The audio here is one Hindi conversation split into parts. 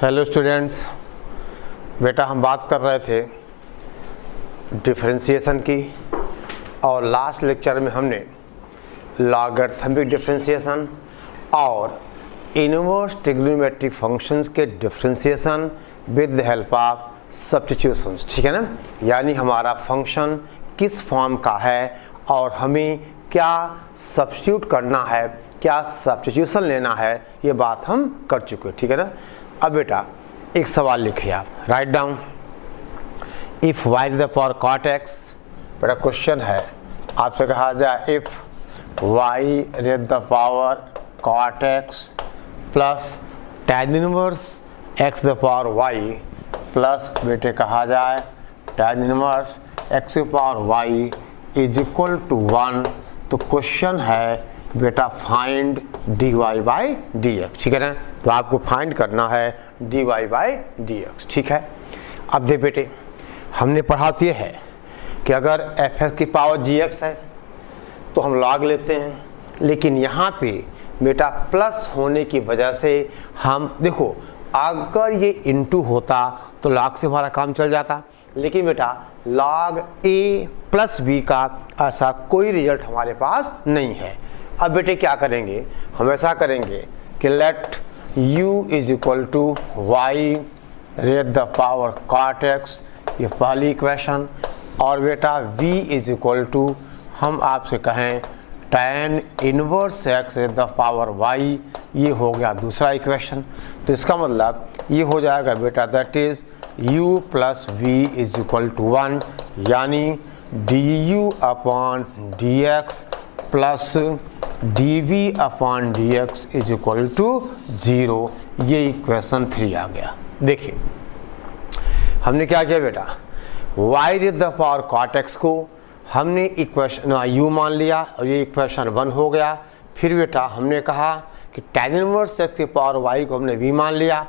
हेलो स्टूडेंट्स, बेटा हम बात कर रहे थे डिफरेंशिएशन की और लास्ट लेक्चर में हमने लॉगरिथमिक डिफरेंशिएशन और इनवर्स ट्रिग्नोमेट्रिक फंक्शंस के differentiation with the help of substitutions, ठीक है ना। यानी हमारा फंक्शन किस फॉर्म का है और हमें क्या सब्स्टिट्यूट करना है, क्या सब्स्टिट्यूशन लेना है, ये बात हम कर चुके हैं, ठीक है ना। अब बेटा एक सवाल लिखिए आप, right down. If y to the power cot x, बेटा क्वेश्चन है आपसे कहा जाए if y to the power cot x plus tan inverse x to the power y plus बेटे कहा जाए tan inverse x to the power y is equal to 1। तो क्वेश्चन है बेटा फाइंड dy बाई dx, ठीक है ना। तो आपको फाइंड करना है dy बाई dx, ठीक है। अब देख बेटे हमने पढ़ा तो ये है कि अगर fx की पावर gx है तो हम log लेते हैं, लेकिन यहाँ पे बेटा प्लस होने की वजह से हम देखो अगर ये इनटू होता तो log से हमारा काम चल जाता, लेकिन बेटा log a प्लस b का ऐसा कोई रिजल्ट हमारे पास नहीं है। अब बेटे क्या करेंगे, हम ऐसा करेंगे कि let u is equal to y raise the power cot x, ये पहली इक्वेशन, और बेटा v इज इक्वल टू हम आपसे कहें tan inverse x raise the power y, ये हो गया दूसरा इक्वेशन। तो इसका मतलब ये हो जाएगा बेटा that is u plus v is equal to 1, यानी du upon dx plus dv upon dx is equal to 0। ये इक्वेशन 3 आ गया। देखिए हमने क्या किया बेटा, y raise the power cot x को हमने इक्वेशन u मान लिया और ये इक्वेशन 1 हो गया। फिर बेटा हमने कहा कि tan इनवर्स x की पावर y को हमने v मान लिया,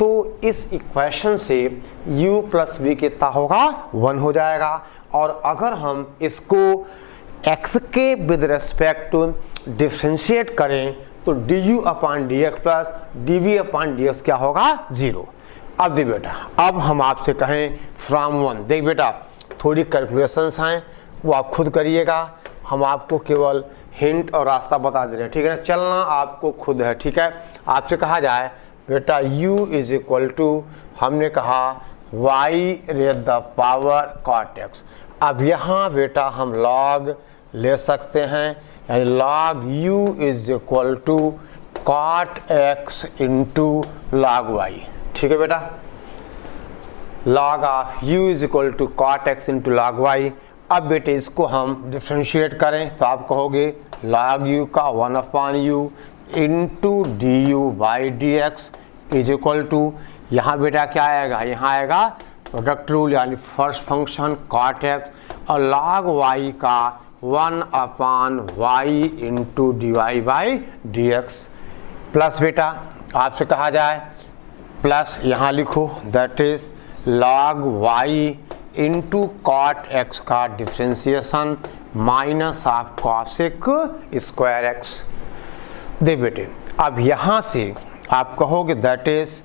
तो इस इक्वेशन से u प्लस v कितना होगा 1 हो जाएगा। और अगर हम इसको x के विद रेस्पेक्ट टू डिफ्रेंशिएट करें तो du upon dx plus dv upon dx क्या होगा 0। अब देख बेटा अब हम आपसे कहें फ्रॉम 1, देख बेटा थोड़ी कैलकुलेशंस हैं वो आप खुद करिएगा, हम आपको केवल हिंट और रास्ता बता दे रहे हैं, ठीक है ना। चलना आपको खुद है, ठीक है। आपसे कहा जाए बेटा u इज इक्वल टू हमने कहा y raise the power cot x। अब यहाँ बेटा हम log ले सकते हैं, यानी log u is equal to cot x into log y, ठीक है बेटा। log of u is equal to cot x into log y। अब बेटे इसको हम डिफ्रेंशिएट करें तो आप कहोगे log u का 1 upon u into du by dx is equal to, यहाँ बेटा क्या आएगा, यहाँ आएगा प्रोडक्ट रूल, यानी फर्स्ट फंक्शन cot x और log y का 1 upon y into dy by dx plus बेटा आपसे कहा जाए प्लस यहाँ लिखो that is log y into cot x का differentiation minus of cosec square x। देख बेटे अब यहाँ से आप कहोगे that is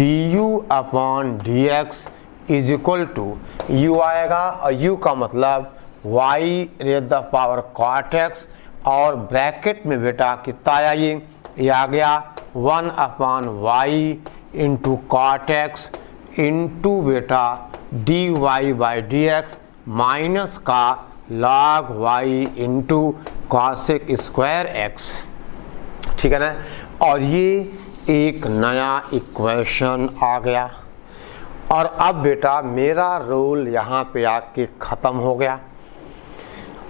du upon dx is equal to u आएगा और u का मतलब y raise the power cot x और ब्रैकेट में बेटा कितना आया, ये आ गया 1 upon y into cot x into बेटा dy बाई dx माइनस का log y into cosec square x, ठीक है ना। और ये एक नया इक्वेशन आ गया। और अब बेटा मेरा रोल यहाँ पे आके ख़त्म हो गया,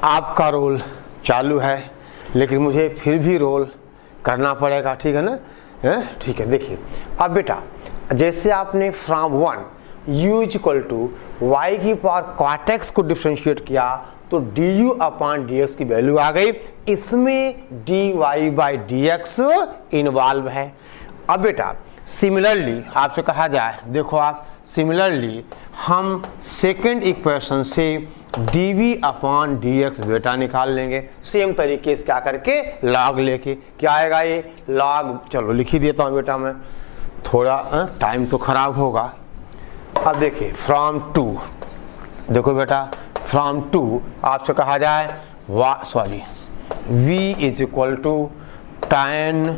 आपका रोल चालू है, लेकिन मुझे फिर भी रोल करना पड़ेगा, ठीक है ना, ठीक है। देखिए अब बेटा जैसे आपने from 1 u is equal to y की पावर cot x को डिफ्रेंशिएट किया तो du अपॉन dx की वैल्यू आ गई, इसमें dy बाई dx इन्वॉल्व है। अब बेटा सिमिलरली आपसे कहा जाए, देखो आप सिमिलरली हम सेकेंड इक्वेशन से dv अपॉन dx बेटा निकाल लेंगे, सेम तरीके से क्या करके log लेके, क्या आएगा ये log, चलो लिख ही देता हूँ बेटा मैं, थोड़ा टाइम तो खराब होगा। अब देखिए फ्रॉम टू, देखो बेटा फ्रॉम टू आपसे कहा जाए v is equal to tan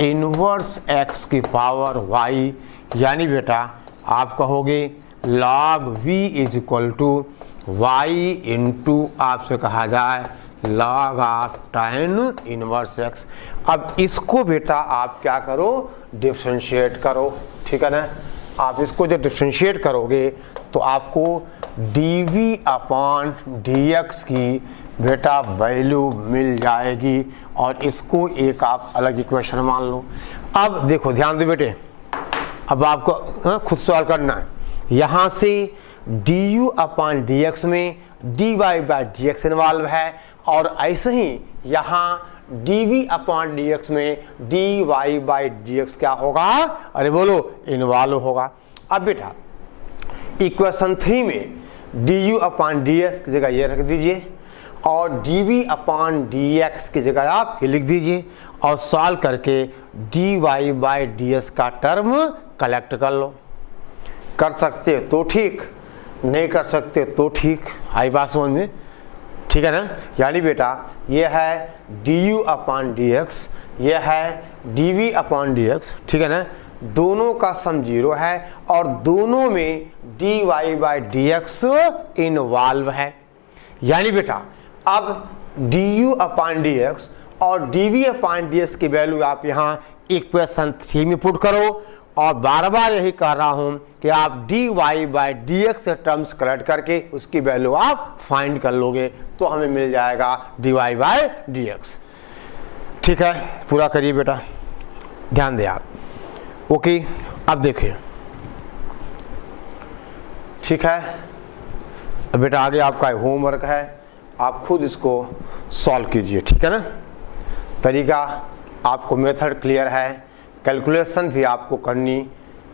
inverse x की पावर y, यानी बेटा आप कहोगे log v is equal to y into आपसे कहा जाए log of tan inverse x। अब इसको बेटा आप क्या करो, डिफ्रेंशिएट करो, ठीक है ना। आप इसको जब डिफ्रेंशिएट करोगे तो आपको dv अपॉन dx की बेटा वैल्यू मिल जाएगी, और इसको एक आप अलग इक्वेशन मान लो। अब देखो ध्यान दो बेटे, अब आपको खुद सॉल्व करना है। यहाँ से du अपॉन dx में dy बाई dx इन्वॉल्व है, और ऐसे ही यहाँ dv अपॉन dx में dy बाई dx क्या होगा, अरे बोलो, इन्वॉल्व होगा। अब बेटा इक्वेशन 3 में du अपॉन dx की जगह ये रख दीजिए, और dv अपॉन dx की जगह आप ये लिख दीजिए, और सॉल्व करके dy बाई ds का टर्म कलेक्ट कर लो। कर सकते तो ठीक, नहीं कर सकते तो ठीक। आई बात समझ में, ठीक है ना। यानी बेटा ये है du अपॉन dx, ये है dv अपॉन dx, ठीक है ना। दोनों का सम 0 है, और दोनों में dy बाई dx इन्वॉल्व है। यानी बेटा अब du अपॉन dx और dv अपॉन ds की वैल्यू आप यहाँ इक्वेशन 3 में पुट करो, और बार बार यही कह रहा हूँ कि आप dy बाई dx से टर्म्स कलेक्ट करके उसकी वैल्यू आप फाइंड कर लोगे, तो हमें मिल जाएगा dy बाई dx। ठीक है, पूरा करिए बेटा, ध्यान दें आप। ओके, अब देखिए, ठीक है। अब बेटा आगे आपका होमवर्क है, आप खुद इसको सॉल्व कीजिए, ठीक है ना। तरीका आपको, मेथड क्लियर है, कैलकुलेशन भी आपको करनी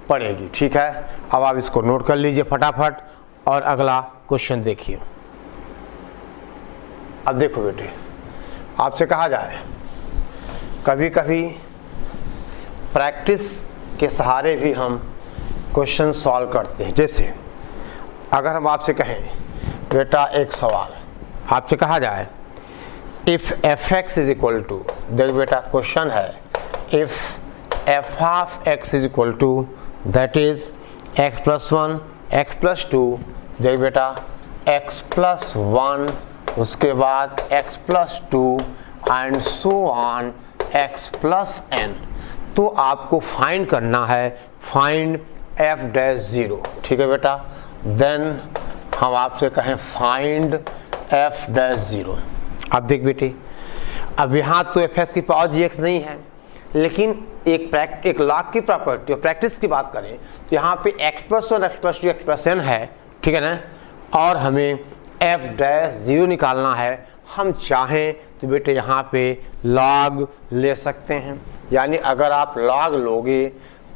पड़ेगी, ठीक है। अब आप इसको नोट कर लीजिए फटाफट, और अगला क्वेश्चन देखिए। अब देखो बेटे, आपसे कहा जाए कभी कभी प्रैक्टिस के सहारे भी हम क्वेश्चन सॉल्व करते हैं। जैसे अगर हम आपसे कहें बेटा, एक सवाल आपसे कहा जाए if fx is equal to, देख बेटा क्वेश्चन है, if f of x is equal to that is x plus 1 x plus 2, देख बेटा x प्लस 1, उसके बाद x plus 2 and so on x plus n, तो आपको फाइंड करना है, फाइंड f डैश 0, ठीक है बेटा। देन हम आपसे कहें फाइंड f डैश 0। अब देख बेटे, अब यहाँ तो fx की पावर gx नहीं है, लेकिन एक लॉग की प्रॉपर्टी और प्रैक्टिस की बात करें तो यहाँ पे x plus 1 x plus 2 x plus n है, ठीक है ना, और हमें f डैश 0 निकालना है। हम चाहें तो बेटे यहाँ पे लॉग ले सकते हैं, यानी अगर आप लॉग लोगे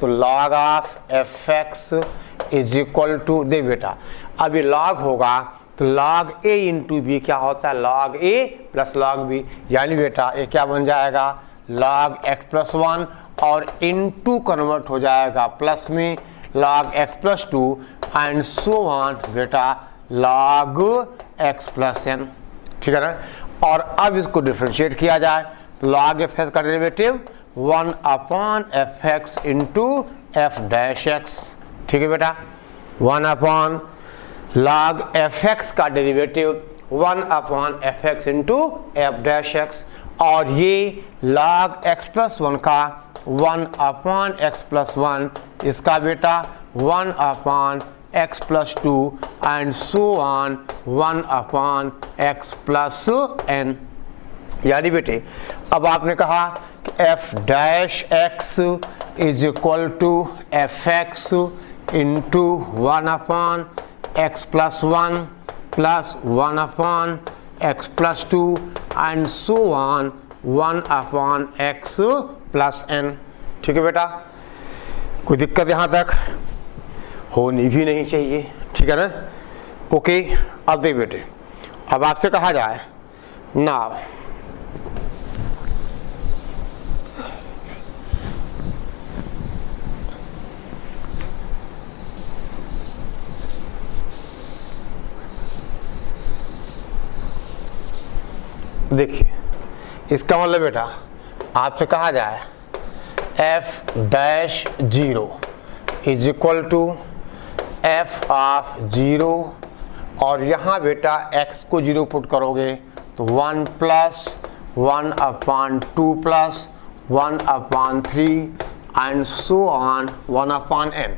तो log of fx is equal to, देख बेटा अब ये लॉग होगा तो log a इंटू बी क्या होता है, log a plus log b, यानी बेटा ये क्या बन जाएगा, log x प्लस 1 और इंटू कन्वर्ट हो जाएगा प्लस में log x plus 2 and so on बेटा log x प्लस n, ठीक है ना। और अब इसको डिफ्रेंशिएट किया जाए तो log fx का derivative 1 upon fx into f dash x, ठीक है बेटा। 1 अपॉन log fx का derivative 1 upon fx into f dash x, और ये log x प्लस 1 का 1 अपॉन x प्लस 1, इसका बेटा 1 upon x plus 2 and so on 1 upon x plus n। यानी बेटे अब आपने कहा कि f dash x is equal to fx into 1 upon x plus 1 plus 1 upon x plus 2 and so on 1 upon x plus n, ठीक है बेटा। कोई दिक्कत यहाँ तक होनी भी नहीं चाहिए, ठीक है ना। ओके, अब देख बेटे, अब आपसे कहा जाए नाउ देखिए इसका मतलब बेटा आपसे कहा जाए f'0 is equal to f of 0 और यहाँ बेटा x को 0 पुट करोगे तो 1 plus 1/2 plus 1/3 and so on 1/n।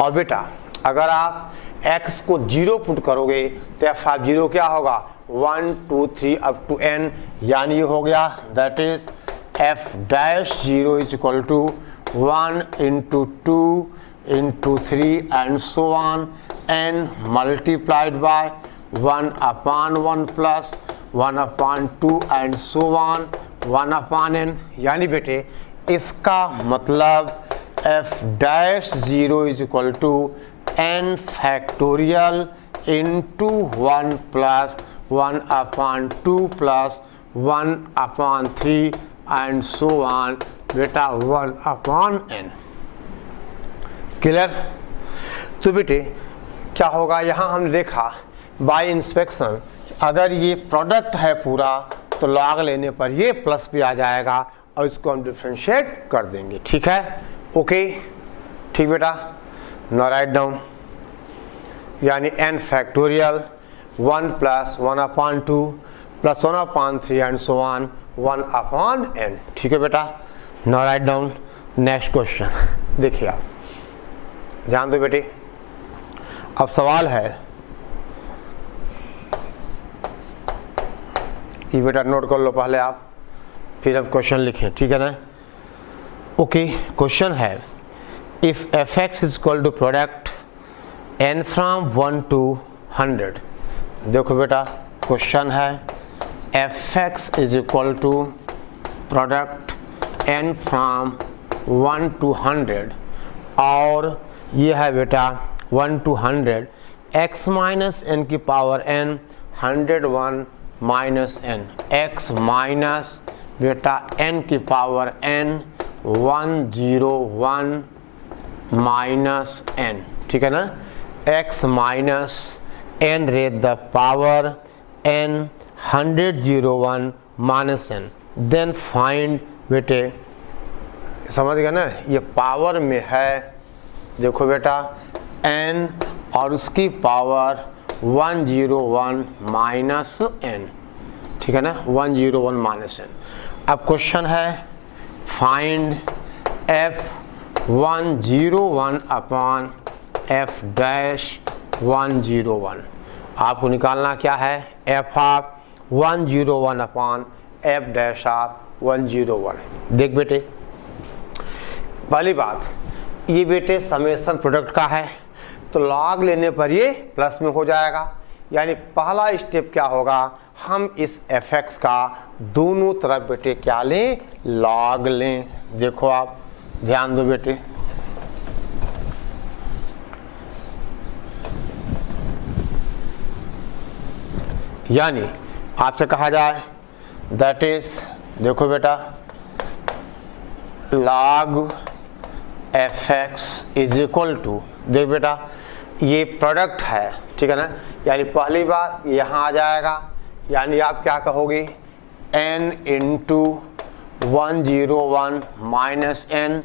और बेटा अगर आप x को 0 पुट करोगे तो f ऑफ 0 क्या होगा 1 2 3 अप टू n, यानी ये हो गया that is f'0 is equal to 1 into 2 into 3 and so on n multiplied by 1/1 plus 1/2 and so on 1/n। यानी बेटे इसका मतलब f'0 is equal to n factorial into 1 plus 1/2 plus 1/3 and so on बेटा 1/n। क्लियर? तो बेटे क्या होगा, यहाँ हमने देखा बाय इंस्पेक्शन अगर ये प्रोडक्ट है पूरा तो लॉग लेने पर ये प्लस भी आ जाएगा और इसको हम डिफ्रेंशिएट कर देंगे। ठीक है, ओके, ठीक बेटा। नाउ राइट डाउन, यानी n factorial 1 plus 1/2 plus 1/3 and so on 1/n। ठीक है बेटा। Now write down next question. देखिए आप ध्यान दो बेटे, अब सवाल है, ये बेटा नोट कर लो पहले आप, फिर अब क्वेश्चन लिखें। ठीक है ना? ओके, क्वेश्चन है if f(x) is equal to product n from 1 to 100। देखो बेटा क्वेश्चन है f(x) is equal to product n from 1 to 100 और ये है बेटा 1 to 100 x माइनस n की power n 101 minus n, x minus बेटा n की पावर n 101 माइनस n। ठीक है ना? x minus n raise the power n 101 minus n, then find बेटे, समझ गया ना? ये पावर में है, देखो बेटा n और उसकी पावर 101 माइनस n। ठीक है ना? 101 माइनस n। अब क्वेश्चन है फाइंड f101 अपॉन f'101। आपको निकालना क्या है, f of 101 upon f' of 101। देख बेटे, पहली बात ये बेटे समेशन प्रोडक्ट का है तो लॉग लेने पर ये प्लस में हो जाएगा, यानी पहला स्टेप क्या होगा, हम इस f(x) का दोनों तरफ बेटे क्या लें, लॉग लें। देखो आप ध्यान दो बेटे, यानी आपसे कहा जाए दैट इज, देखो बेटा log f(x) is equal to, देख बेटा ये प्रोडक्ट है। ठीक है ना? यानी पहली बात यहाँ आ जाएगा, यानी आप क्या कहोगे n into 101 minus n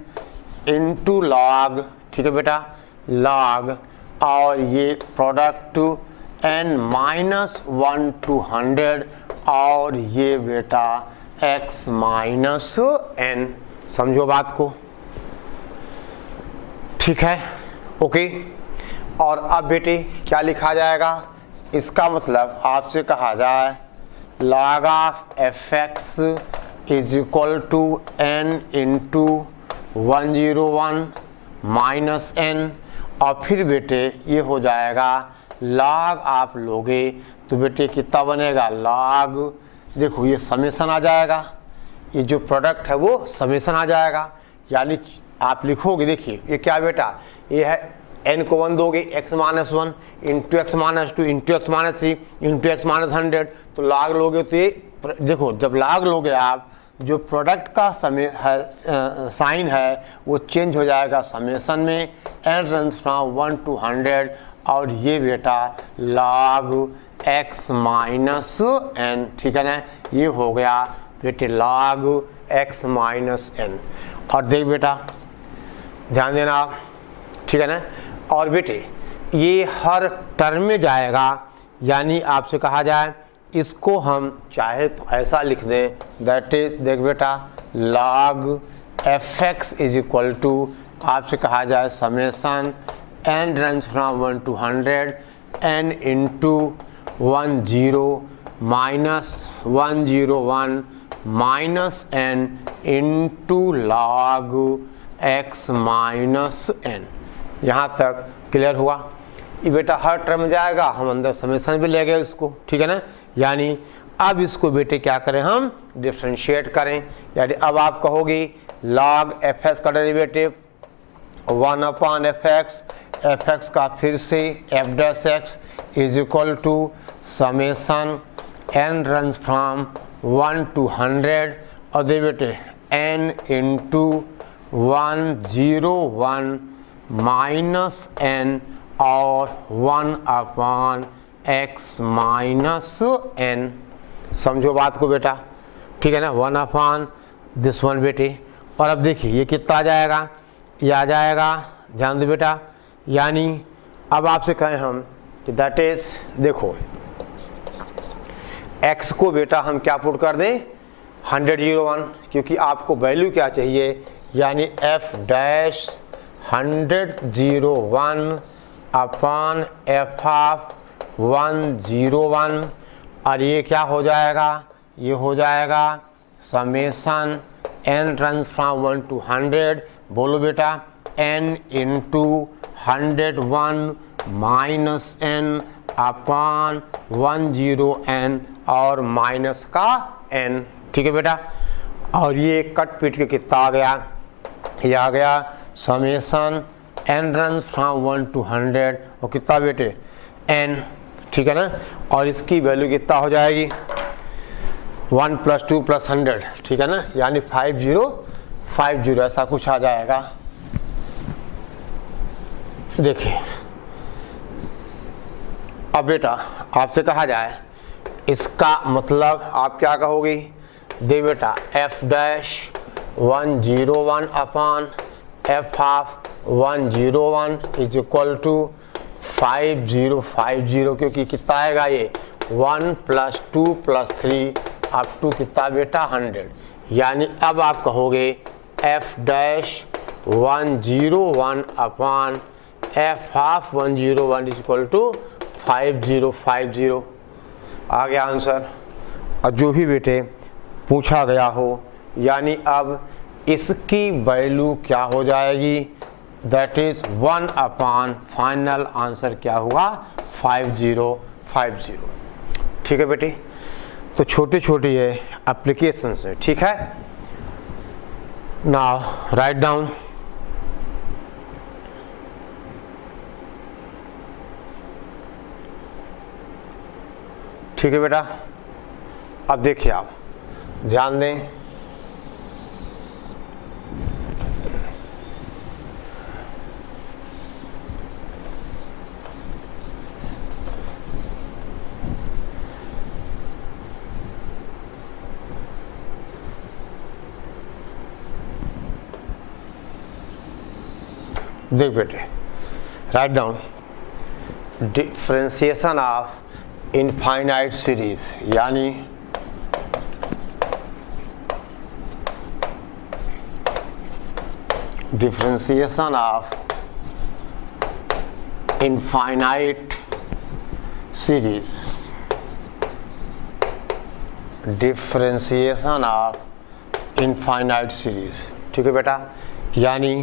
into log. ठीक है बेटा, लॉग और ये प्रोडक्ट n माइनस 1 to 100 और ये बेटा x माइनस n। समझो बात को? ठीक है, ओके। और अब बेटे क्या लिखा जाएगा, इसका मतलब आपसे कहा जाए log of f(x) is equal to n into 101 minus n और फिर बेटे ये हो जाएगा log आप लोगे तो बेटे कितना बनेगा, log, देखो ये समेशन आ जाएगा, ये जो प्रोडक्ट है वो समेशन आ जाएगा, यानी आप लिखोगे, देखिए ये क्या बेटा, ये है n को 1 दोगे x minus 1 into x minus 2 into x minus 3 into x minus 100, तो लॉग लोगे तो ये देखो जब लॉग लोगे आप जो प्रोडक्ट का साइन है वो चेंज हो जाएगा समेशन में, n रन्स फ्रॉम 1 to 100 और ये बेटा log x माइनस n, ठीक है ना, ये हो गया बेटे log x माइनस n। और देख बेटा ध्यान देना आप, ठीक है ना, और बेटे ये हर टर्म में जाएगा, यानी आपसे कहा जाए इसको हम चाहे तो ऐसा लिख दें, दैट इज देख बेटा log fx is equal to, आपसे कहा जाए summation n run from 1 to 100 n into 10 minus 101 minus n into log x minus n। यहाँ तक क्लियर हुआ? ये बेटा हर टर्म जाएगा, हम अंदर समेशन भी ले गए उसको, ठीक है ना, यानी अब इसको बेटे क्या करें, हम डिफ्रेंशिएट करें। यानी अब आप कहोगे log fx का डेरिवेटिव 1 अपॉन fx का फिर से f dash x is equal to summation n run from 1 to 100 और दे बेटे n इंटू 101 माइनस n और 1 अपॉन x माइनस n। समझो बात को बेटा, ठीक है ना, 1 अपॉन दिस वन बेटे। और अब देखिए ये कितना आ जाएगा, ये आ जाएगा, ध्यान दो बेटा, यानी अब आपसे कहें हम कि दैट इज, देखो x को बेटा हम क्या पुट कर दें 101, क्योंकि आपको वैल्यू क्या चाहिए, यानी f dash 101 upon f of 101, और ये क्या हो जाएगा, ये हो जाएगा summation n run from 1 to 100, बोलो बेटा n into 101 minus n upon 10n और माइनस का n, ठीक है बेटा। और ये कट पीट के कितना आ गया, ये आ गया summation n run from 1 to 100 और कितना बेटे n, ठीक है ना, और इसकी वैल्यू कितना हो जाएगी 1 + 2 + 100, ठीक है ना, यानी 5050 ऐसा कुछ आ जाएगा। देखिए अब बेटा आपसे कहा जाए इसका मतलब आप क्या कहोगे, दे बेटा f dash 101 upon f of 101 is equal to 5050, क्योंकि कितना आएगा ये 1 + 2 + 3 अप टू कितना बेटा 100, यानी अब आप कहोगे f dash 101 upon f of 101 is equal to 5050। आ गया आंसर। और जो भी बेटे पूछा गया हो, यानी अब इसकी वैल्यू क्या हो जाएगी, that is 1 upon final answer क्या हुआ 5050, ठीक है बेटी। तो छोटी छोटी ये एप्लीकेशंस है, ठीक है। नाउ राइट डाउन, ठीक है बेटा। अब देखिए आप ध्यान दें, देख बेटे right down differentiation of infinite series, यानी differentiation of infinite series, differentiation of infinite series, ठीक है बेटा, यानी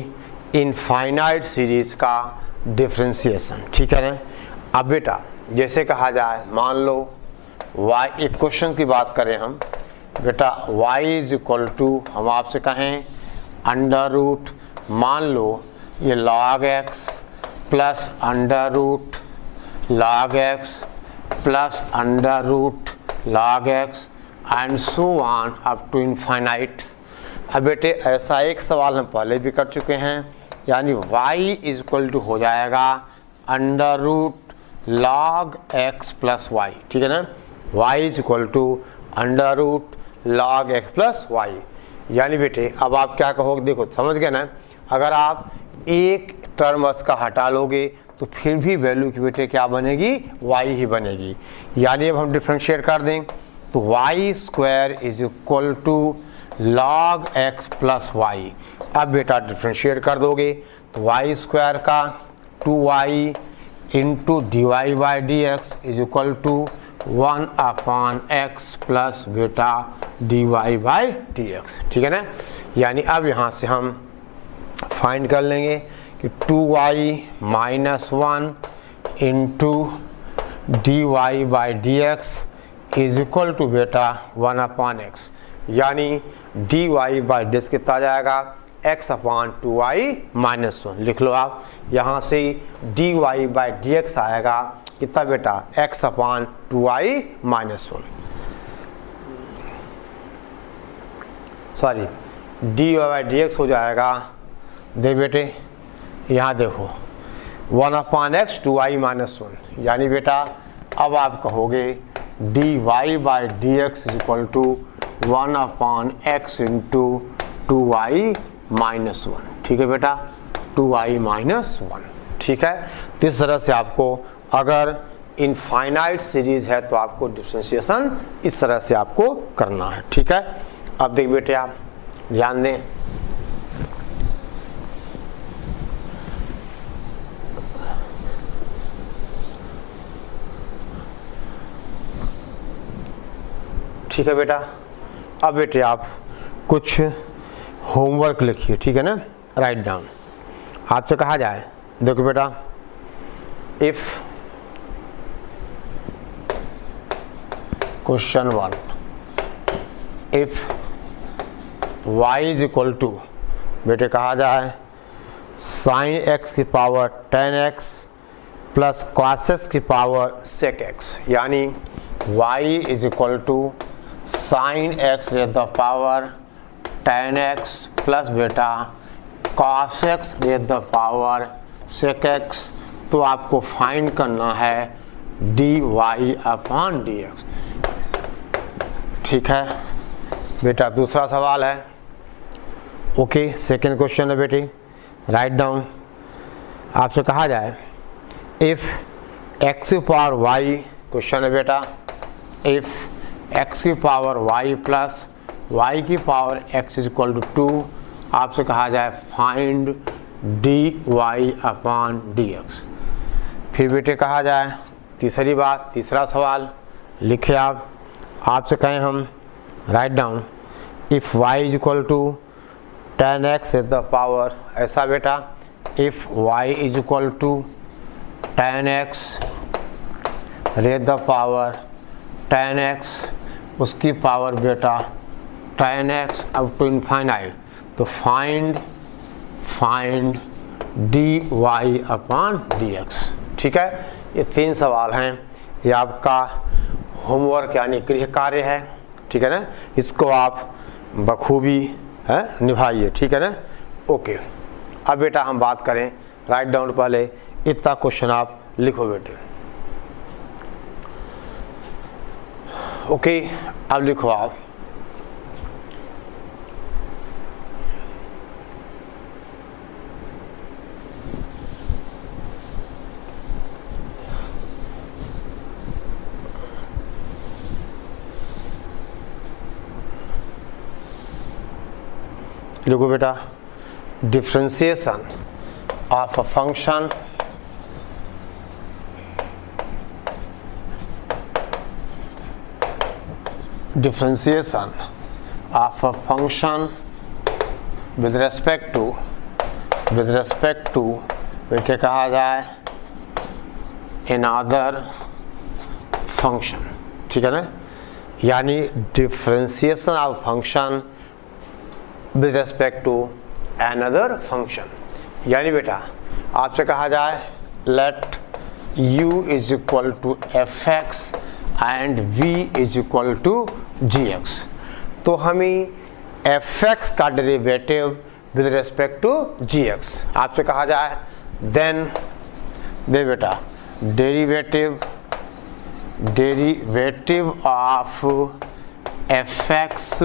इनफाइनाइट सीरीज का डिफरेंशिएशन, ठीक है ना। अब बेटा जैसे कहा जाए, मान लो y, एक क्वेश्चन की बात करें हम बेटा, y इज इक्वल टू, हम आपसे कहें अंडर रूट, मान लो ये log x plus under root log x plus under root log x and so on up to infinite. अब बेटे ऐसा एक सवाल हम पहले भी कर चुके हैं, यानी y इज इक्वल टू हो जाएगा under root log x plus y, ठीक है ना, y is equal to under root log x plus y. यानी बेटे अब आप क्या कहोगे, देखो समझ गए ना, अगर आप एक टर्म का हटा लोगे तो फिर भी वैल्यू की बेटे क्या बनेगी, y ही बनेगी। यानी अब हम डिफ्रेंशिएट कर दें तो y square is equal to log x plus y. अब बेटा डिफ्रेंशिएट कर दोगे तो वाई स्क्वायर का 2y into D Y by D x is equal to 1/x plus बेटा D Y by D X, ठीक है ना। यानी अब यहाँ से हम फाइंड कर लेंगे कि 2y minus 1 into D Y by D x is equal to बेटा 1/x, यानी d Y by D x कितना जाएगा, x/2y माइनस 1। लिख लो आप, यहाँ से d Y by D x आएगा कितना बेटा, x/2y minus 1, sorry d Y by D x हो जाएगा, दे बेटे यहाँ देखो 1/x 2y माइनस 1। यानी बेटा अब आप कहोगे d Y by D x is equal to 1/x into 2y minus 1, ठीक है बेटा, 2y माइनस 1, ठीक है। तो इस तरह से आपको अगर इनफाइनाइट सीरीज है तो आपको डिफरेंशिएशन इस तरह से आपको करना है, ठीक है। अब देख बेटे आप ध्यान दें, ठीक है बेटा। अब बेटे आप कुछ होमवर्क लिखिए, ठीक है ना, राइट डाउन। आपसे कहा जाए, देखो बेटा, if question 1, if y is equal to बेटे कहा जाए साइन x की power 10x plus cos x की पावर sec x, यानी y is equal to sine x raise the power 10x plus बेटा cos x raise the power sec x। तो आपको फाइंड करना है dy/dx, ठीक है बेटा। दूसरा सवाल है, ओके, सेकेंड क्वेश्चन है बेटी, राइट डाउन। आपसे कहा जाए इफ x की पावर y, क्वेश्चन है बेटा, इफ x की पावर y प्लस y की power x is equal to 2, आपसे कहा जाए फाइंड dy/dx। फिर बेटे कहा जाए तीसरी बात, तीसरा सवाल लिखे आप, आपसे कहें हम, right down, if y is equal to 10x is the power, ऐसा बेटा, if y is equal to 10x raise the power 10x उसकी पावर बेटा 10x अप टू इनफाइनाइट, तो फाइंड dy/dx, ठीक है। ये तीन सवाल हैं, ये आपका होमवर्क यानी गृह कार्य है, ठीक है ना, इसको आप बखूबी है निभाइए, ठीक है ना, ओके। अब बेटा हम बात करें, राइट डाउन, पहले इतना क्वेश्चन आप लिखो बेटे, ओके। अब लिखो आप, लिखो बेटा, differentiation of a function differentiation of a function with respect to बेटे कहा जाए another function, ठीक है ना, यानी differentiation of function with respect to another function। यानी बेटा आपसे कहा जाए let u is equal to fx and v is equal to gx, तो हमें fx का derivative with respect to gx आपसे कहा जाए, देन दे बेटा derivative of fx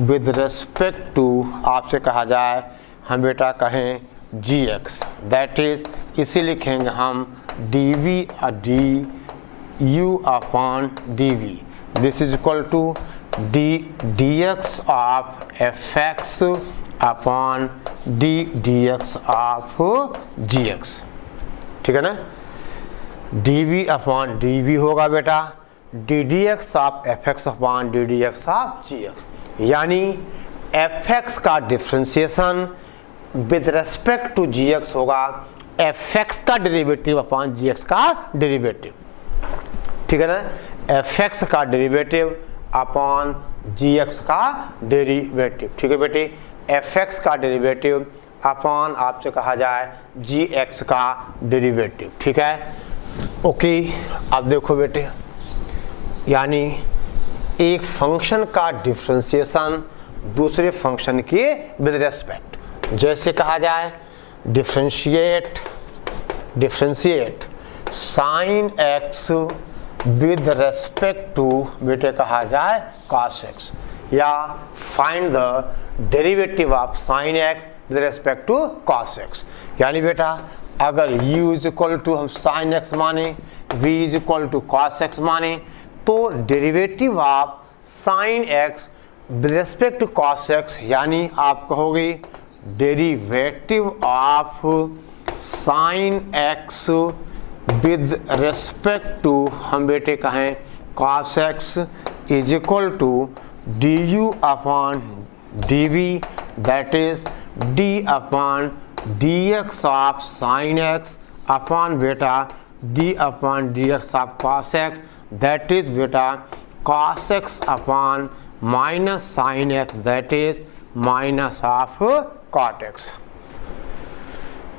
with respect to, आपसे कहा जाए हम बेटा कहें gx, दैट इज इसे लिखेंगे हम dv du upon dv, this is equal to dx of fx upon dx of gx, ठीक है ना। dv अपॉन dv होगा बेटा ddx of fx upon ddx of gx, यानी fx का differentiation with respect to gx होगा fx का डेरिवेटिव अपॉन gx का डेरिवेटिव, ठीक है ना। fx का डेरिवेटिव अपॉन gx का डेरिवेटिव, ठीक है बेटे। fx का डेरिवेटिव अपॉन आपसे कहा जाए gx का डेरिवेटिव, ठीक है। ओके, अब देखो बेटे, यानी एक फंक्शन का डिफरेंशिएशन दूसरे फंक्शन के विद रेस्पेक्ट, जैसे कहा जाए differentiate sine x with respect to बेटे कहा जाए cos x, या find the derivative of sine x with respect to cos x, यानी बेटा अगर u इज इक्वल टू हम साइन एक्स माने, v is equal to cos x माने, तो derivative of sine x with respect to cos x, यानी आप कहोगे derivative of sine x with respect to हम बेटे कहें cos x is equal to du upon dv, that is d upon dx of sine x upon बेटा d upon dx of cos x, that is बेटा cos x upon minus sine x, that is minus of cot x,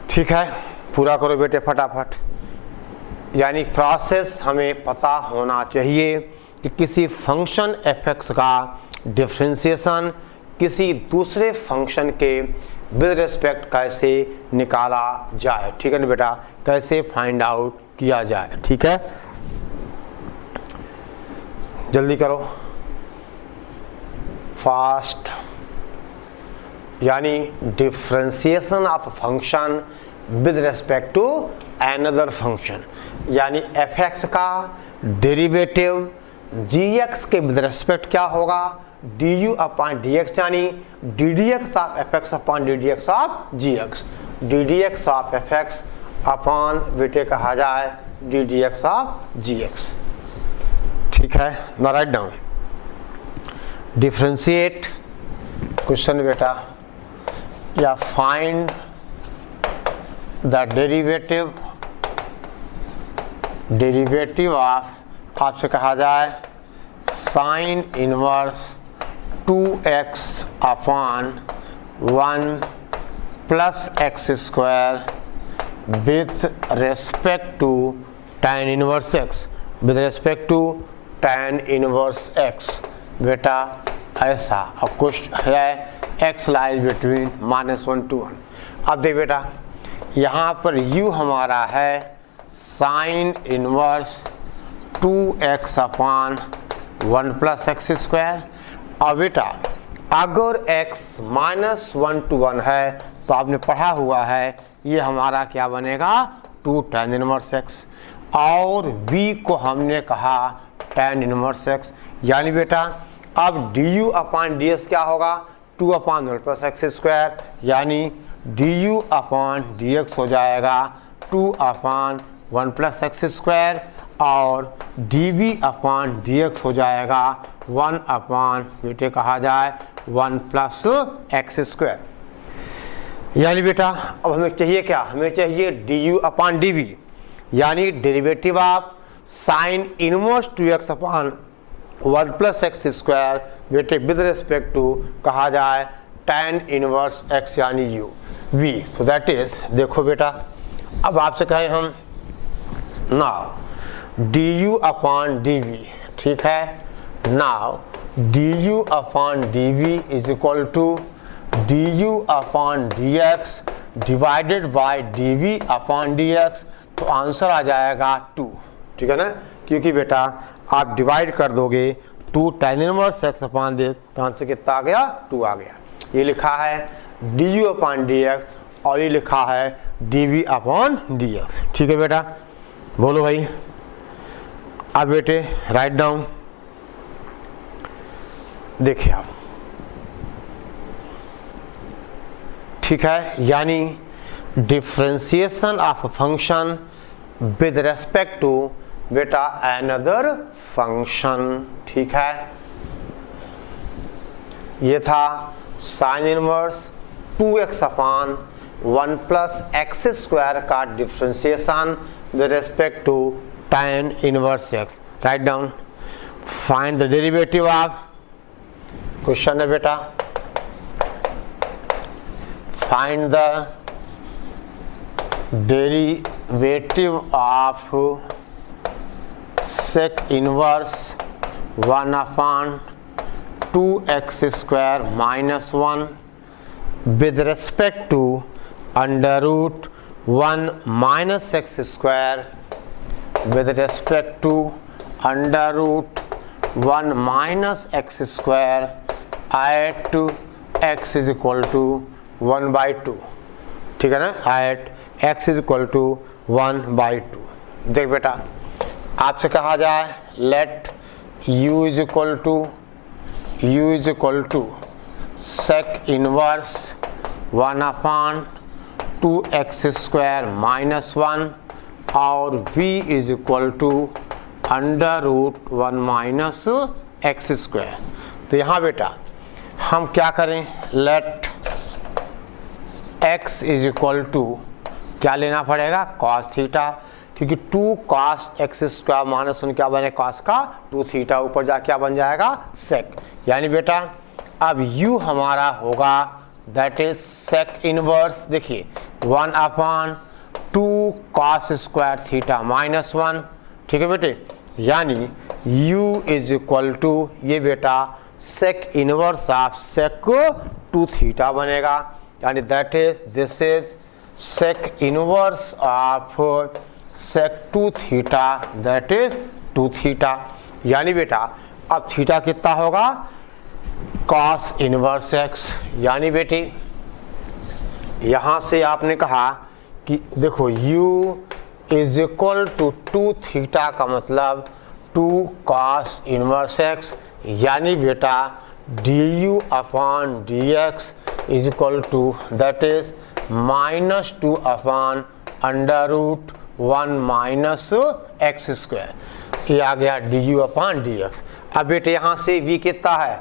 ठीक है। पूरा करो बेटे फटाफट, यानी प्रोसेस हमें पता होना चाहिए कि किसी फंक्शन fx का डिफरेंशिएशन किसी दूसरे फंक्शन के विद रिस्पेक्ट कैसे निकाला जाए, ठीक है ना बेटा, कैसे फाइंड आउट किया जाए, ठीक है। जल्दी करो फास्ट, यानी differentiation of function with respect to another function, यानी fx का डेरिवेटिव gx के विद रिस्पेक्ट क्या होगा du अपॉन dx, यानी ddx of fx upon ddx of gx, ddx of fx upon बेटे कहा जाए ddx ऑफ gx, ठीक है। ना राइट डाउन डिफरेंशिएट क्वेश्चन बेटा, या फाइंड द डेरिवेटिव ऑफ आपसे कहा जाए sine inverse 2x upon 1 plus x square with respect to tan inverse x, with respect to tan inverse x, बेटा ऐसा। अब क्वेश्चन है x लाइज बिटवीन -1 to 1। अब देख बेटा, यहाँ पर u हमारा है sign inverse 2x upon 1 plus x square. अब बेटा अगर x -1 to 1 है तो आपने पढ़ा हुआ है ये हमारा क्या बनेगा 2 tan इनवर्स x, और v को हमने कहा tan इनवर्स x, यानी बेटा अब du अपॉन ds क्या होगा 2 अपॉन 1 प्लस एक्स स्क्वायर, यानी du अपॉन dx हो जाएगा 2 अपॉन 1 प्लस एक्स स्क्वायर, और dv अपॉन dx हो जाएगा 1 अपॉन बेटे कहा जाए 1 प्लस एक्स स्क्वायर। यानी बेटा अब हमें चाहिए क्या, हमें चाहिए du अपॉन dv, यानी derivative of sign inverse 2x upon 1 plus x square बेटे विद रिस्पेक्ट टू कहा जाए tan इनवर्स x यानी u v। So that is देखो बेटा, अब आपसे कहें हम नाउ du अपॉन dv, ठीक है। Now du upon dv is equal to du upon dx divided by dv upon dx, तो आंसर आ जाएगा 2, ठीक है ना, क्योंकि बेटा आप डिवाइड कर दोगे 2 tan inverse x upon this, तो आंसर कितना आ गया, 2 आ गया। ये लिखा है du अपॉन dx और ये लिखा है dv अपॉन dx, ठीक है बेटा, बोलो भाई। अब बेटे राइट डाउन, देखिए आप, ठीक है, यानी differentiation of function with respect to बेटा अनदर फंक्शन, ठीक है। ये था sine inverse 2x upon 1 plus x square का differentiation with respect to tan inverse x। Right down, find the derivative of, question है बेटा, find the derivative of sec inverse 1 upon 2x square minus 1 with respect to under root 1 minus x square with respect to under root 1 minus x square at x is equal to 1 by 2, ठीक है ना, at x is equal to 1 by 2। देख बेटा, आपसे कहा जाए let u is equal to sec inverse 1 upon 2x square minus 1 और v is equal to under root 1 minus x square. तो यहाँ बेटा हम क्या करें, let x is equal to क्या लेना पड़ेगा, कॉस थीटा, क्योंकि 2 कॉस एक्स स्क्वायर माइनस 1 क्या बने, कॉस का 2 थीटा, ऊपर जा क्या बन जाएगा, सेक। यानी बेटा अब u हमारा होगा दैट इज सेक इनवर्स, देखिए 1 upon 2 cos square theta minus 1, ठीक है बेटे, यानी u इज इक्वल टू ये बेटा sec inverse of sec 2 theta बनेगा, यानी that is this is sec inverse of sec 2 theta, that is 2 theta. यानी बेटा अब थीटा कितना होगा, cos इनवर्स x, यानी बेटी यहां से आपने कहा कि देखो u is equal to 2 theta का मतलब 2 cos इनवर्स x, यानी बेटा du upon dx is equal to that is minus 2 upon under root 1 minus x square, ये आ गया du अपॉन dx। अब बेटे यहाँ से v कितना है,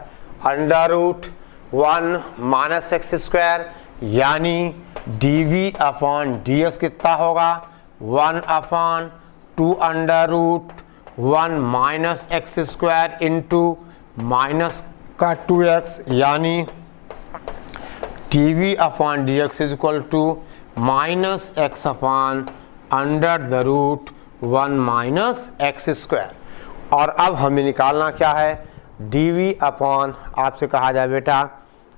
under root 1 minus x square, यानी dv अपॉन ds कितना होगा, 1 upon 2 under root 1 minus x square into minus का 2x, यानी dv upon dx is equal to minus x upon under the root 1 minus x square. और अब हमें निकालना क्या है, dv अपॉन, आपसे कहा जाए बेटा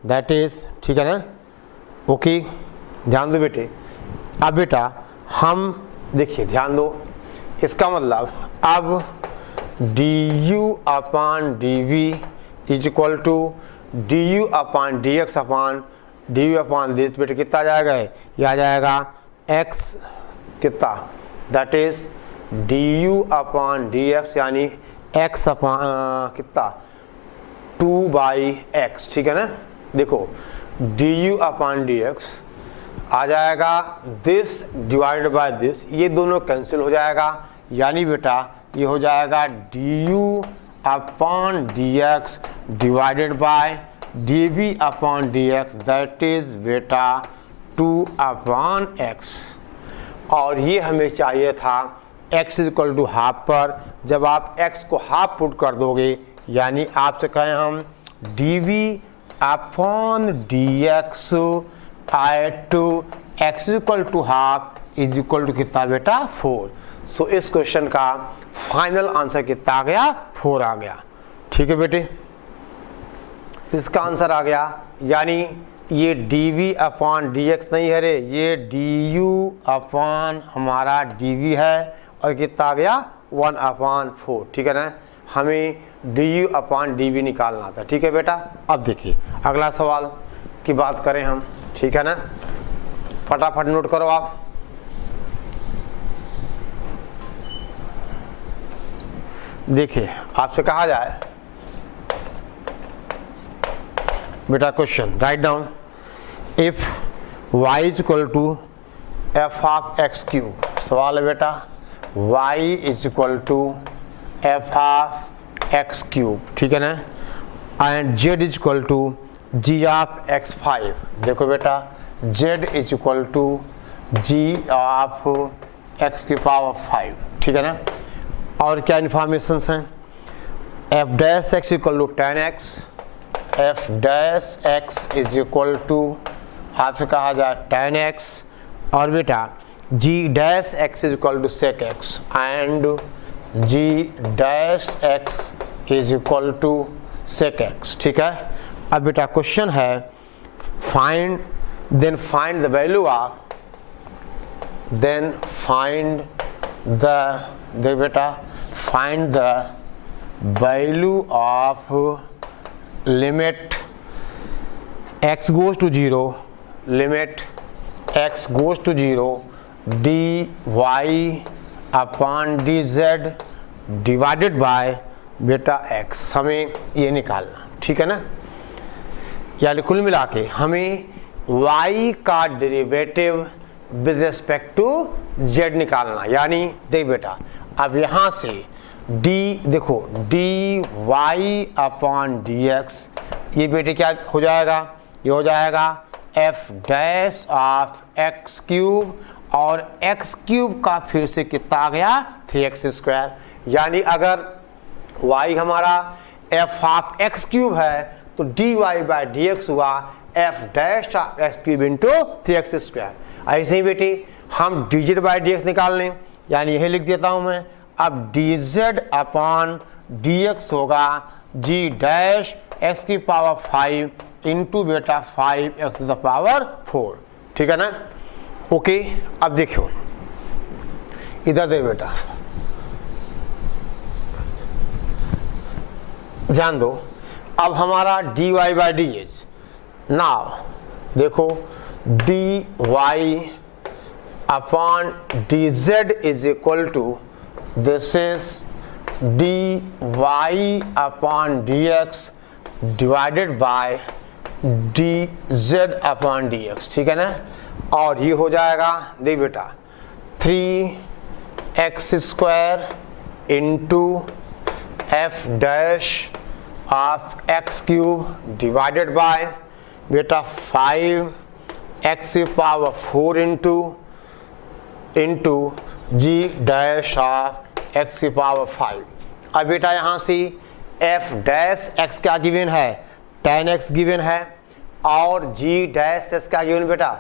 दैट इज, ठीक है ना, ओके, ध्यान दो बेटे। अब बेटा हम देखिए, ध्यान दो, इसका मतलब अब du upon dv is equal to du upon dx upon du upon this, बेटे कितना जाएगा, यह आ जाएगा x कितना, that is du upon dx, यानी x अपॉन कितना 2 बाई एक्स, ठीक है ना। देखो du अपॉन dx आ जाएगा दिस डिवाइडेड बाय दिस, ये दोनों कैंसिल हो जाएगा, यानी बेटा ये हो जाएगा du upon dx divided by dv upon dx, that is बेटा 2 अपॉन x। और ये हमें चाहिए था x is equal to half पर, जब आप x को हाफ पुट कर दोगे, यानी आपसे कहें हम dv upon dx at x equal to half is equal to कितना बेटा 4। सो इस क्वेश्चन का फाइनल आंसर कितना आ गया, 4 आ गया, ठीक है बेटे। इसका आंसर आ गया, यानी ये डी अपॉन डी एक्स नहीं है रे, ये डी यू अपॉन हमारा डी वी है और कितना आ गया 1/4, ठीक है ना। हमें d u upon d v निकालना था, ठीक है बेटा। अब देखिए अगला सवाल की बात करें हम, ठीक है ना, फटाफट नोट करो आप। देखिए आपसे कहा जाए बेटा question right down, if y is equal to f of x cube, सवाल है बेटा y is equal to f of x cube, ठीक है ना, and z is equal to g of x5। देखो बेटा z is equal to g of x की पावर 5, ठीक है ना। और क्या इन्फॉर्मेशन हैं, f dash x equal to 10x, f dash x is equal to आपसे कहा जाए 10x, और बेटा g dash x is equal to sec x and g dash x is equal to sec x, ठीक है। अब बेटा क्वेश्चन है find, then find the value of, then find the, देख बेटा find the value of limit x goes to 0, limit x goes to 0 dy upon dz divided by बेटा x, हमें ये निकालना, ठीक है ना। यानी कुल मिला के हमें y का derivative with respect to z निकालना। यानी देख बेटा अब यहाँ से d, देखो dy अपॉन dx, ये बेटे क्या हो जाएगा, ये हो जाएगा f dash of x cube, और x क्यूब का फिर से कितना आ गया 3x स्क्वायर। यानी अगर y हमारा f ऑफ x क्यूब है तो dy बाई डी एक्स हुआ f dash of x cube into 3x square. ऐसे ही बेटी हम dz बाई डी एक्स निकाल लें, यानी यही लिख देता हूं मैं। अब dz अपॉन dx होगा g डैश x की पावर 5 इंटू बेटा 5x टू द पावर 4, ठीक है ना। ओके अब देखो इधर दे बेटा, ध्यान दो। अब हमारा dy by d h, now देखो dy upon dz is equal to, this is dy upon dx divided by dz upon dx, ठीक है ना। और ये हो जाएगा देख बेटा 3x square into f dash of x cube divided by बेटा 5x की power 4 into g dash of x की पावर 5। अब बेटा यहाँ से f डैश x क्या गिवन है 10x गिवन है, और g डैश x क्या गिवन बेटा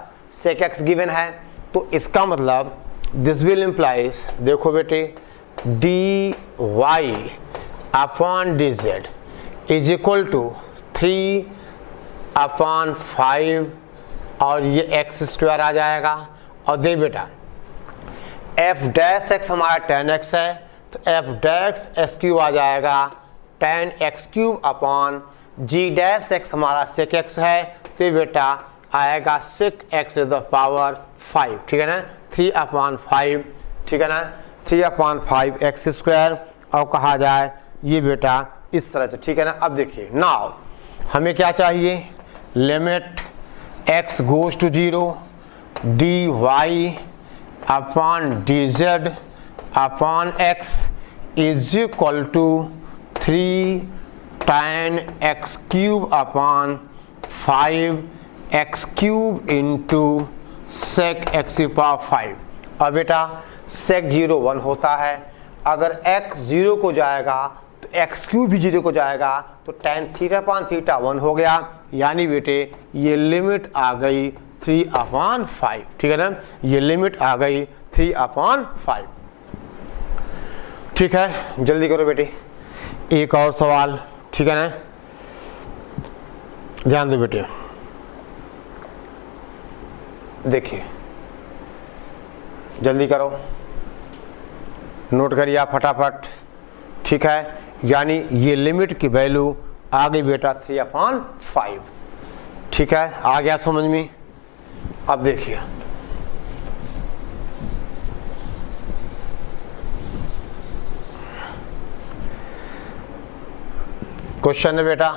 sec x गिवन है। तो इसका मतलब दिस विल इम्प्लाइज, देखो बेटे dy upon dz is equal to 3 upon 5, और ये x स्क्वायर आ जाएगा। और देख बेटा f डैश x हमारा 10x है, तो f डैश x क्यूब आ जाएगा 10x cube upon g dash x हमारा sec x है, तो बेटा आएगा sec x to the power 5, ठीक है ना, 3 अपॉन 5, ठीक है ना, 3 अपॉन 5 x स्क्वायर, और कहा जाए ये बेटा इस तरह से, ठीक है ना। अब देखिए नाउ हमें क्या चाहिए, limit x goes to 0 dy upon dz upon x is equal to 3 tan x cube upon 5x cube into sec x की पावर 5। अब बेटा sec 0 1 होता है, अगर x 0 को जाएगा तो x क्यूब भी 0 को जाएगा, तो tan थीटा अपॉन थीटा 1 हो गया। यानी बेटे ये लिमिट आ गई 3 अपॉन 5, ठीक है ना, ये लिमिट आ गई 3 अपॉन 5, ठीक है। जल्दी करो बेटे एक और सवाल, ठीक है ना, ध्यान दो बेटे। देखिए जल्दी करो, नोट करिए आप फटाफट, ठीक है। यानी ये लिमिट की वैल्यू आ गई बेटा 3/5, ठीक है, आ गया समझ में। अब देखिए क्वेश्चन है बेटा,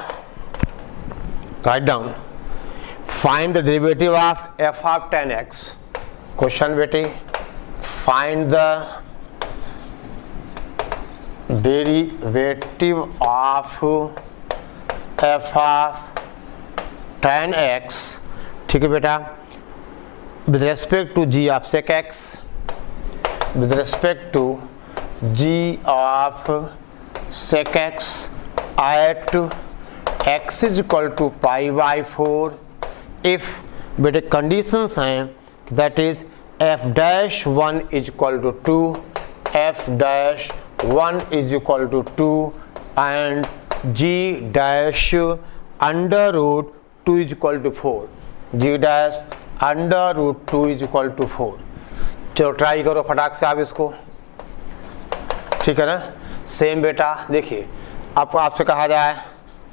right down, find the derivative of f of 10x। Question बेटे, find the derivative of f of 10x, ठीक है बेटा, with respect to g of sec x, with respect to g of sec x at x is equal to pi/4 if बेटे कंडीशंस हैं, that is f'1 is equal to 2, f'1 is equal to 2 and g dash under root 2 is equal to 4, g dash under root 2 is equal to 4। चलो ट्राई करो फटाक से आप इसको, ठीक है ना। सेम बेटा देखिए, आपको आपसे कहा जाए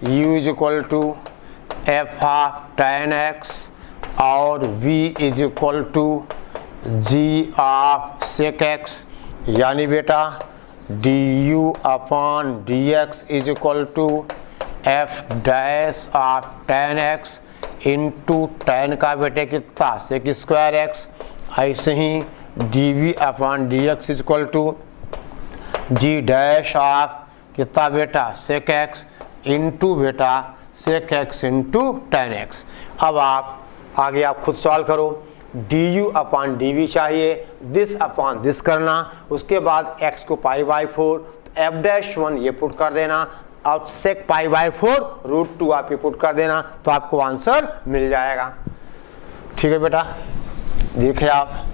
u is equal to f of 10x और v is equal to g of sec x, यानी बेटा du upon dx is equal to f dash of 10x into 10 का बेटे कितना sec स्क्वायर x, ऐसे ही dv upon dx is equal to g dash of कितना बेटा sec x इंटू बेटा sec x इंटू 10x। अब आप आगे आप खुद सॉल्व करो, du अपॉन dv चाहिए, दिस अपॉन दिस करना, उसके बाद x को pi/4, f'1 ये पुट कर देना और sec pi/4 √2 आप ये पुट कर देना, तो आपको आंसर मिल जाएगा, ठीक है बेटा। देखिए आप,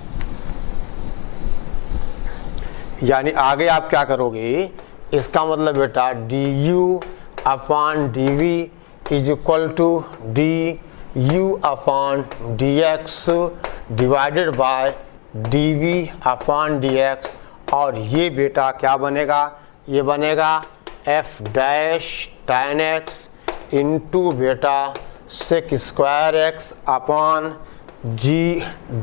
यानी आगे आप क्या करोगे, इसका बेटा du upon dv is equal to du upon dx divided by dv upon dx, और ये बेटा क्या बनेगा, ये बनेगा f dash tan x into बेटा sec square x upon g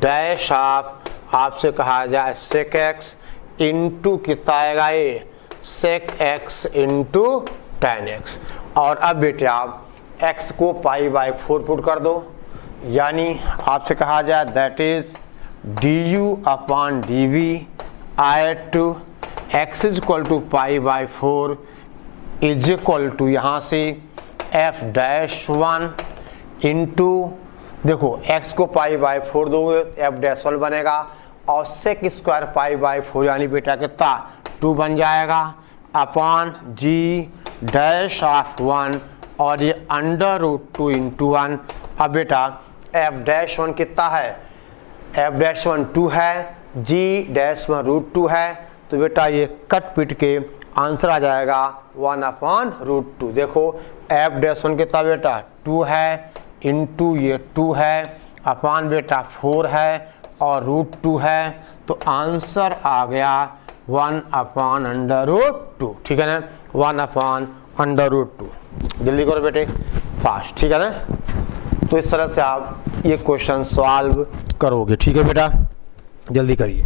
dash आपसे कहा जाए sec x इंटू कितना आएगा ये sec x into tan x। और अब बेटे आप x को pi/4 पुट कर दो, यानी आपसे कहा जाए that is du upon dv at x is equal to pi/4 is equal to यहाँ से f'1 इंटू, देखो x को pi/4 दोगे f'1 बनेगा और sec स्क्वायर pi/4 यानी बेटा कितना 2 बन जाएगा अपॉन g डैश ऑफ 1 और ये अंडर रूट 2 इंटू 1। अब बेटा f'1 कितना है, f'1 2 है, g डैश 1 √2 है, तो बेटा ये कट पिट के आंसर आ जाएगा 1 अपॉन √2। देखो f'1 कितना बेटा 2 है इंटू ये 2 है अपॉन बेटा 4 है और √2 है, तो आंसर आ गया 1 अपॉन अंडर रूट 2, ठीक है ना, 1 अपॉन अंडर रूट 2। जल्दी करो बेटे फास्ट, ठीक है ना। तो इस तरह से आप ये क्वेश्चन सॉल्व करोगे, ठीक है बेटा, जल्दी करिए।